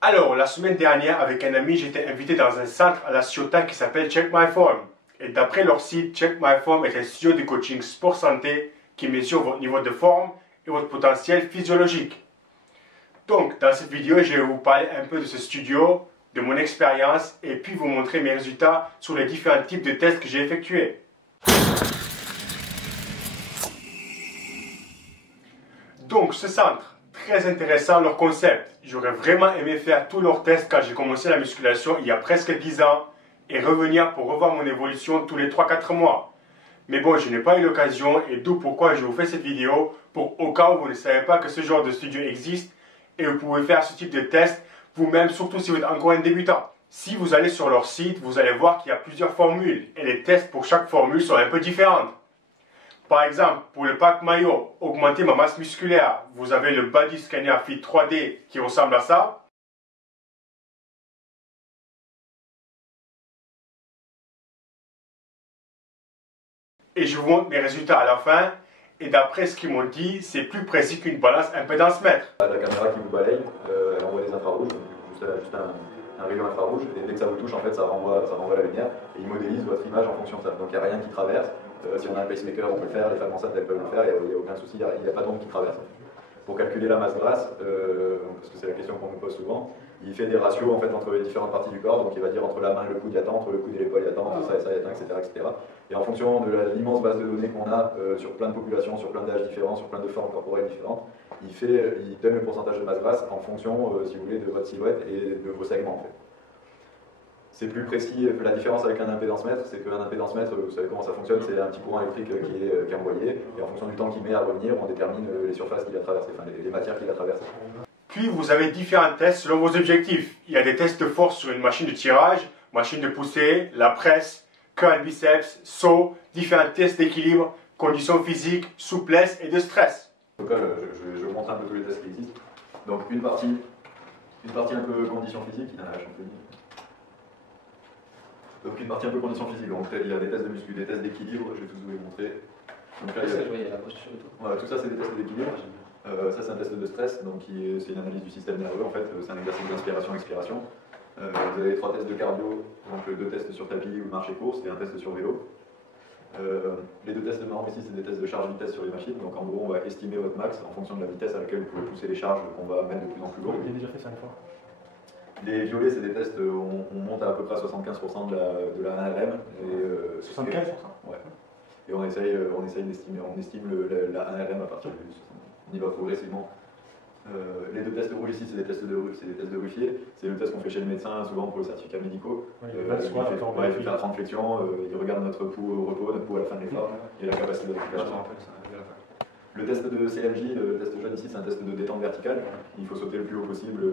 Alors, la semaine dernière, avec un ami, j'étais invité dans un centre à La Ciotat qui s'appelle Check My Form. Et d'après leur site, Check My Form est un studio de coaching sport santé qui mesure votre niveau de forme et votre potentiel physiologique. Donc, dans cette vidéo, je vais vous parler un peu de ce studio, de mon expérience et puis vous montrer mes résultats sur les différents types de tests que j'ai effectués. Donc, ce centre, très intéressant leur concept. J'aurais vraiment aimé faire tous leurs tests quand j'ai commencé la musculation il y a presque 10 ans et revenir pour revoir mon évolution tous les 3-4 mois. Mais bon, je n'ai pas eu l'occasion et d'où pourquoi je vous fais cette vidéo pour au cas où vous ne savez pas que ce genre de studio existe et vous pouvez faire ce type de test vous-même, surtout si vous êtes encore un débutant. Si vous allez sur leur site, vous allez voir qu'il y a plusieurs formules et les tests pour chaque formule sont un peu différents. Par exemple, pour le pack maillot, augmenter ma masse musculaire, vous avez le Body Scanner Fit 3D qui ressemble à ça. Et je vous montre mes résultats à la fin. Et d'après ce qu'ils m'ont dit, c'est plus précis qu'une balance impédance mètre. La caméra qui vous balaye, elle envoie des infrarouges, juste un rayon infrarouge, et dès que ça vous touche, en fait, ça renvoie la lumière, et il modélise votre image en fonction de ça. Donc il n'y a rien qui traverse. Si on a un pacemaker, on peut le faire, les femmes enceintes, elles peuvent le faire, il n'y a aucun souci, il n'y a pas d'onde qui traverse. Pour calculer la masse grasse, parce que c'est la question qu'on me pose souvent, il fait des ratios en fait, entre les différentes parties du corps, donc il va dire entre la main et le coude il y a tant, entre le coude et l'épaule il y a tant, entre ça et ça il y a tant, etc. Et en fonction de l'immense base de données qu'on a sur plein de populations, sur plein d'âges différents, sur plein de formes corporelles différentes, il donne le pourcentage de masse grasse en fonction, si vous voulez, de votre silhouette et de vos segments en fait. C'est plus précis, la différence avec un impédance mètre, c'est qu'un impédance mètre, vous savez comment ça fonctionne, c'est un petit courant électrique qui est envoyé, et en fonction du temps qu'il met à revenir, on détermine les surfaces qu'il a traversées, enfin les matières qu'il a traversées. Puis vous avez différents tests selon vos objectifs. Il y a des tests de force sur une machine de tirage, machine de poussée, la presse, curl biceps, saut, différents tests d'équilibre, conditions physiques, souplesse et de stress. En tout cas, je vous montre un peu tous les tests qui existent. Donc une partie un peu conditions physiques, donc une partie un peu conditions physiques, donc il y a des tests de muscu, des tests d'équilibre, je vais tous vous les montrer. Donc là, il y a la posture et tout. Voilà, tout ça c'est des tests d'équilibre. Ça c'est un test de stress, donc c'est une analyse du système nerveux en fait, c'est un exercice d'inspiration-expiration. Vous avez 3 tests de cardio, donc 2 tests sur tapis ou marche et course et un test sur vélo. Les 2 tests marrants ici c'est des tests de charge vitesse sur les machines, donc en gros on va estimer votre max en fonction de la vitesse à laquelle vous pouvez pousser les charges qu'on va mettre de plus en plus lourdes. J'ai déjà fait ça une fois. Les violets c'est des tests où on monte à peu près à 75% de la ARM. 75%. Ouais. Et on essaye d'estimer, on estime la ARM à partir de 60. On y va progressivement. Les 2 tests rouges ici, c'est des tests de Ruffier. C'est le test qu'on fait chez le médecin, souvent pour les certificats médicaux. Oui, il fait faire 30 flexions, il regarde notre pouls au repos, notre pouls à la fin de l'effort, et la capacité de récupération. Le test de CMJ, le test jaune ici, c'est un test de détente verticale. Il faut sauter le plus haut possible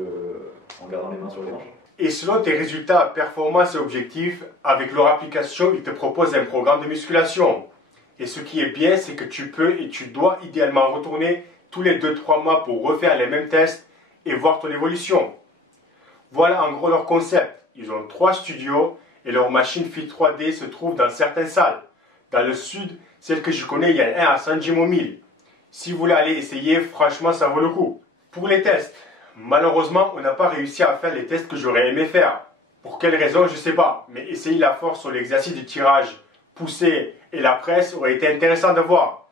en gardant les mains sur les hanches. Et selon tes résultats, performance et objectifs, avec leur application, ils te proposent un programme de musculation. Et ce qui est bien, c'est que tu peux et tu dois idéalement retourner tous les 2-3 mois pour refaire les mêmes tests et voir ton évolution. Voilà en gros leur concept. Ils ont 3 studios et leur machine Fit 3D se trouve dans certaines salles. Dans le sud, celle que je connais, il y en a un à Saint-Jim-aux-Milles. Si vous voulez aller essayer, franchement, ça vaut le coup. Pour les tests, malheureusement, on n'a pas réussi à faire les tests que j'aurais aimé faire. Pour quelle raison, je ne sais pas. Mais essayer la force sur l'exercice de tirage, pousser et la presse aurait été intéressant de voir.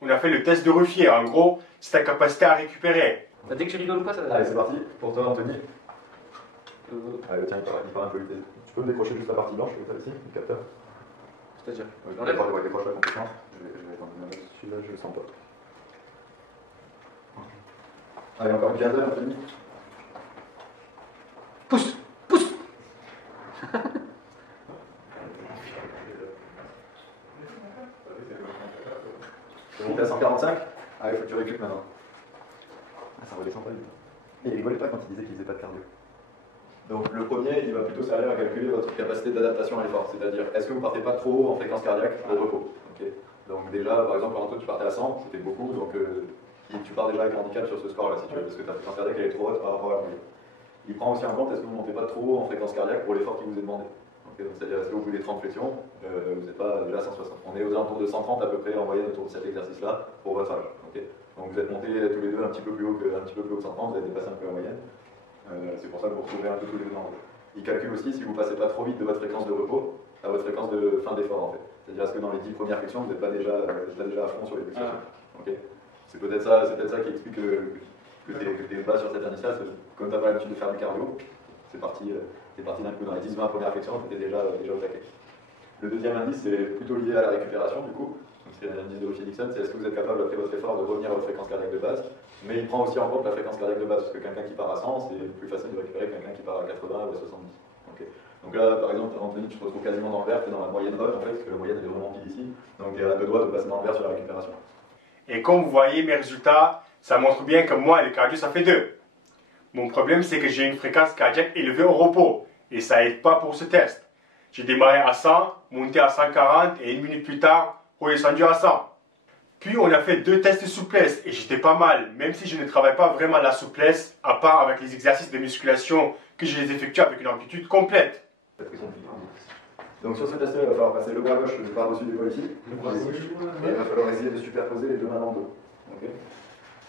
On a fait le test de Ruffier. En gros, c'est ta capacité à récupérer. Dès que tu rigoles ou pas, ça va. Allez, c'est parti. Pour toi, Anthony. Allez, tiens, il part un peu vite. Tu peux me décrocher juste la partie blanche, ici, le capteur. C'est-à-dire Décroche-la complètement. Je vais t'en donner un autre. Celui-là, je le sens pas. Allez, encore une quinzaine, Anthony. Pousse. Tu vas monter à 145. Allez, faut que tu récupères maintenant. Ah, ça redescend pas du tout. Et il rigolait pas quand il disait qu'il faisait pas de cardio. Donc le premier, il va plutôt servir à calculer votre capacité d'adaptation à l'effort. C'est-à-dire, est-ce que vous partez pas trop haut en fréquence cardiaque au repos? Okay. Donc déjà, par exemple, en tu partais à 100, c'était beaucoup, donc tu pars déjà avec un handicap sur ce score-là, si tu veux, parce que ta fréquence cardiaque elle est trop haute par rapport à la moyenne. Il prend aussi en compte, est-ce que vous ne montez pas trop haut en fréquence cardiaque pour l'effort qui vous est demandé? Okay, c'est-à-dire, est-ce que vous voulez 30 flexions, vous n'êtes pas déjà à 160. On est aux alentours de 130 à peu près en moyenne autour de cet exercice-là pour votre âge. Okay. Donc vous êtes montés tous les deux un petit peu plus haut que 130, vous avez dépassé un peu la moyenne. C'est pour ça que vous retrouvez un peu tous les deux dans le jeu. Il calcule aussi si vous passez pas trop vite de votre fréquence de repos à votre fréquence de fin d'effort en fait. C'est-à-dire est-ce que dans les 10 premières flexions, vous n'êtes pas déjà à fond sur les flexions. Okay. C'est peut-être ça qui explique que tu es bas sur cette indice-là. Comme tu n'as pas l'habitude de faire du cardio, c'est parti d'un coup. Dans les 10-20 premières flexions, tu étais déjà au taquet. Le deuxième indice, c'est plutôt lié à la récupération du coup. C'est l'indice de Ruffy-Dixon, c'est est-ce que vous êtes capable après votre effort de revenir à votre fréquence cardiaque de base. Mais il prend aussi en compte la fréquence cardiaque de base, parce que quelqu'un qui part à 100, c'est plus facile de récupérer que quelqu'un qui part à 80 ou à 70. Okay. Donc là, par exemple, Anthony, tu te retrouves quasiment dans le vert, tu es dans la moyenne haute en fait, parce que la moyenne elle est vraiment pile ici. Donc tu es à 2 doigts de passer dans le vert sur la récupération. Et comme vous voyez mes résultats, ça montre bien que moi, le cardio, ça fait 2. Mon problème, c'est que j'ai une fréquence cardiaque élevée au repos, et ça aide pas pour ce test. J'ai démarré à 100, monté à 140, et 1 minute plus tard, redescendu à 100. Puis on a fait 2 tests de souplesse, et j'étais pas mal, même si je ne travaille pas vraiment la souplesse, à part avec les exercices de musculation que je les effectue avec une amplitude complète. Donc sur ce test-là, il va falloir passer le bras gauche par-dessus l'épaule ici. Et il va falloir essayer de superposer les deux mains dans le dos. Okay.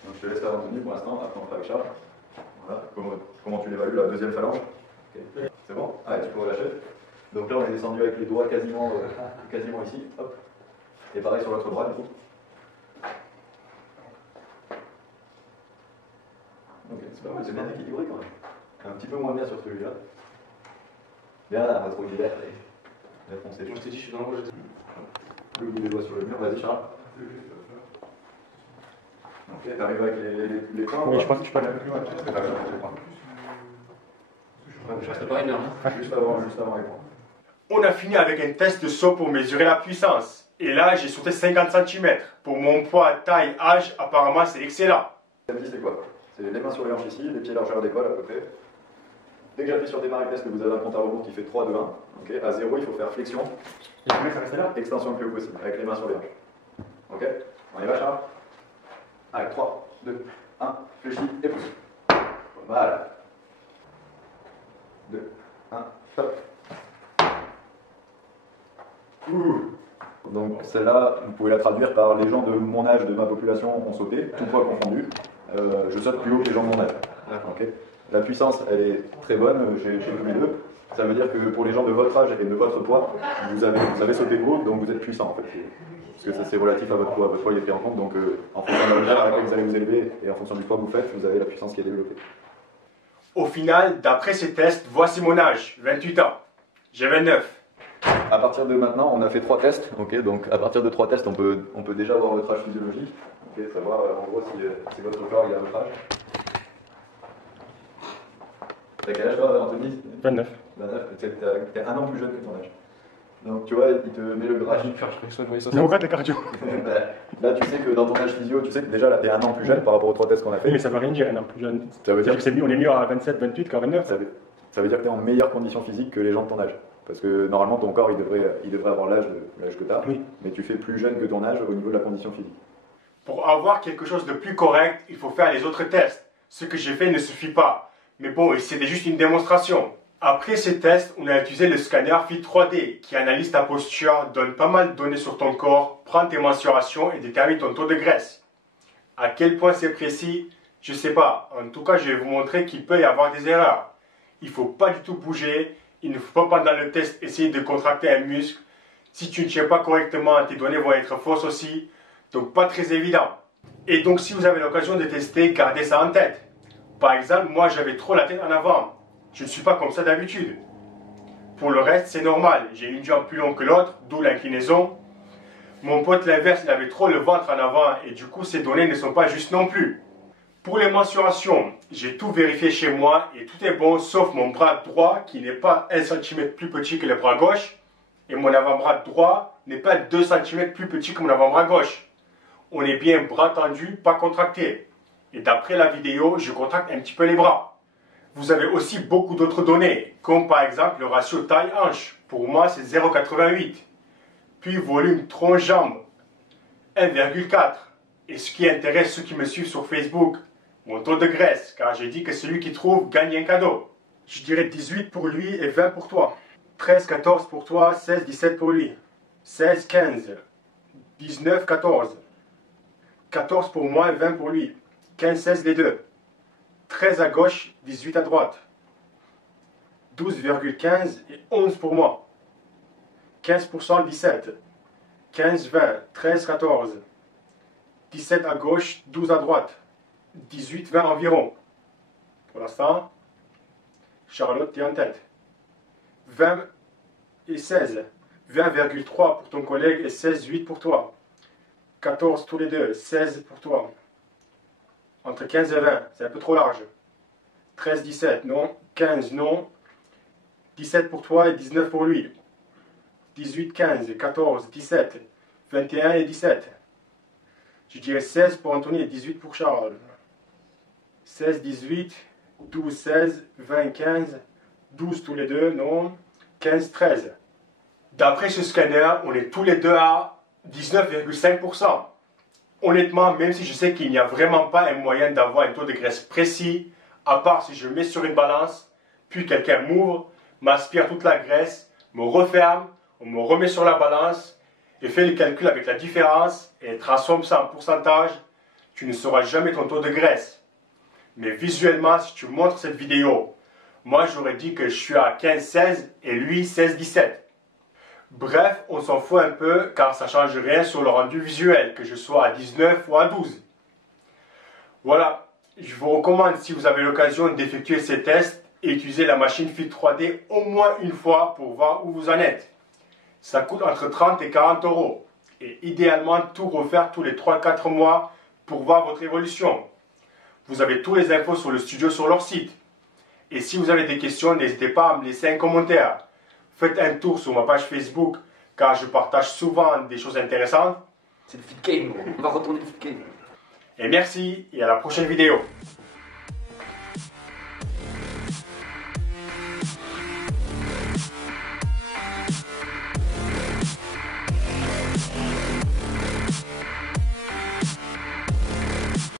Donc je te laisse faire Anthony pour l'instant, après on fera avec Charles. Voilà. Comment tu l'évalues la deuxième phalange? Okay. C'est bon? Allez, tu peux relâcher. Donc là on est descendu avec les doigts quasiment ici. Hop. Et pareil sur l'autre bras du coup. Ok, c'est pas mal, c'est bien équilibré quand même. Un petit peu moins bien sur celui-là. Bien, on va trouver l'hiver. Moi je t'ai dit, je suis dans le rouge. Le bout des doigts sur le mur, vas-y Charles. Ok, t'arrives avec les points? Oui, je pense que tu peux aller avec lui. Je reste pas une heure. Juste avant les points. On a fini avec un test de saut pour mesurer la puissance. Et là, j'ai sauté 50 cm. Pour mon poids, taille, âge, apparemment, c'est excellent. C'est quoi? C'est les mains sur les hanches ici, les pieds largeur d'épaule à peu près. Dès que j'appuie sur démarrer le test, vous avez un compte à rebours qui fait 3, 2, 1. Okay. À 0, il faut faire flexion. Et combien ça reste là? Extension le plus haut possible, avec les mains sur les hanches. Ok? On y va, Charles? Allez, 3, 2, 1, fléchis et pousse. Voilà. 2, 1, stop. Donc celle-là, vous pouvez la traduire par les gens de mon âge, de ma population ont sauté, tout poids confondu. Je saute plus haut que les gens de mon âge. Okay. La puissance, elle est très bonne chez tous les deux. Ça veut dire que pour les gens de votre âge et de votre poids, vous avez sauté haut, donc vous êtes puissant en fait. Parce que ça c'est relatif à votre poids. Votre poids il est pris en compte, donc en fonction de la hauteur à laquelle vous allez vous élever et en fonction du poids que vous faites, vous avez la puissance qui est développée. Au final, d'après ces tests, voici mon âge, 28 ans. J'ai 29. À partir de maintenant, on a fait 3 tests. Okay, donc à partir de 3 tests, on peut déjà voir votre âge physiologique. Okay, savoir en gros si votre corps il a votre âge. T'as quel âge toi, Anthony? 29. 29, t'es 1 an plus jeune que ton âge. Donc tu vois, il te met le graphique. On regarde les cardio. Là, tu sais que dans ton âge physio, tu sais que déjà là, t'es 1 an plus jeune par rapport aux 3 tests qu'on a fait. Oui, mais ça veut rien dire, 1 an plus jeune. Ça veut dire que c'est mieux, on est mieux à 27, 28 qu'à 29. Ça veut dire que t'es en meilleure condition physique que les gens de ton âge. Parce que normalement, ton corps, il devrait avoir l'âge que tu as, oui. Mais tu fais plus jeune que ton âge au niveau de la condition physique. Pour avoir quelque chose de plus correct, il faut faire les autres tests. Ce que j'ai fait ne suffit pas. Mais bon, c'était juste une démonstration. Après ces tests, on a utilisé le scanner Fit 3D qui analyse ta posture, donne pas mal de données sur ton corps, prend tes mensurations et détermine ton taux de graisse. À quel point c'est précis, je sais pas. En tout cas, je vais vous montrer qu'il peut y avoir des erreurs. Il ne faut pas du tout bouger. Il ne faut pas pendant le test essayer de contracter un muscle. Si tu ne tiens pas correctement, tes données vont être fausses aussi. Donc pas très évident. Et donc si vous avez l'occasion de tester, gardez ça en tête. Par exemple, moi j'avais trop la tête en avant. Je ne suis pas comme ça d'habitude. Pour le reste, c'est normal. J'ai une jambe plus longue que l'autre, d'où l'inclinaison. Mon pote l'inverse, il avait trop le ventre en avant et du coup ces données ne sont pas justes non plus. Pour les mensurations, j'ai tout vérifié chez moi et tout est bon sauf mon bras droit qui n'est pas 1 cm plus petit que le bras gauche et mon avant-bras droit n'est pas 2 cm plus petit que mon avant-bras gauche. On est bien bras tendu, pas contracté. Et d'après la vidéo, je contracte un petit peu les bras. Vous avez aussi beaucoup d'autres données, comme par exemple le ratio taille-hanche. Pour moi, c'est 0,88. Puis volume tronc-jambe, 1,4. Et ce qui intéresse ceux qui me suivent sur Facebook, mon taux de graisse, car j'ai dit que celui qui trouve gagne un cadeau. Je dirais 18 pour lui et 20 pour toi. 13, 14 pour toi, 16, 17 pour lui. 16, 15. 19, 14. 14 pour moi et 20 pour lui. 15, 16 les deux. 13 à gauche, 18 à droite. 12,15 et 11 pour moi. 15%, 17. 15, 20, 13, 14. 17 à gauche, 12 à droite. 18, 20 environ. Pour l'instant, Charlotte est en tête. 20 et 16. 20,3 pour ton collègue et 16,8 pour toi. 14 tous les deux, 16 pour toi. Entre 15 et 20, c'est un peu trop large. 13, 17, non. 15, non. 17 pour toi et 19 pour lui. 18, 15, 14, 17, 21 et 17. Je dirais 16 pour Anthony et 18 pour Charles. 16, 18, 12, 16, 20, 15, 12 tous les deux, non. 15, 13. D'après ce scanner, on est tous les deux à 19,5%. Honnêtement, même si je sais qu'il n'y a vraiment pas un moyen d'avoir un taux de graisse précis, à part si je mets sur une balance, puis quelqu'un m'ouvre, m'aspire toute la graisse, me referme, on me remet sur la balance et fait le calcul avec la différence et transforme ça en pourcentage, tu ne sauras jamais ton taux de graisse. Mais visuellement, si tu montres cette vidéo, moi j'aurais dit que je suis à 15-16 et lui 16-17. Bref, on s'en fout un peu car ça ne change rien sur le rendu visuel, que je sois à 19 ou à 12. Voilà, je vous recommande si vous avez l'occasion d'effectuer ces tests et utiliser la machine Fit 3D au moins une fois pour voir où vous en êtes. Ça coûte entre 30 et 40 euros. Et idéalement, tout refaire tous les 3-4 mois pour voir votre évolution. Vous avez tous les infos sur le studio sur leur site. Et si vous avez des questions, n'hésitez pas à me laisser un commentaire. Faites un tour sur ma page Facebook, car je partage souvent des choses intéressantes. C'est le fit game, on va retourner le fit game. Et merci, et à la prochaine vidéo.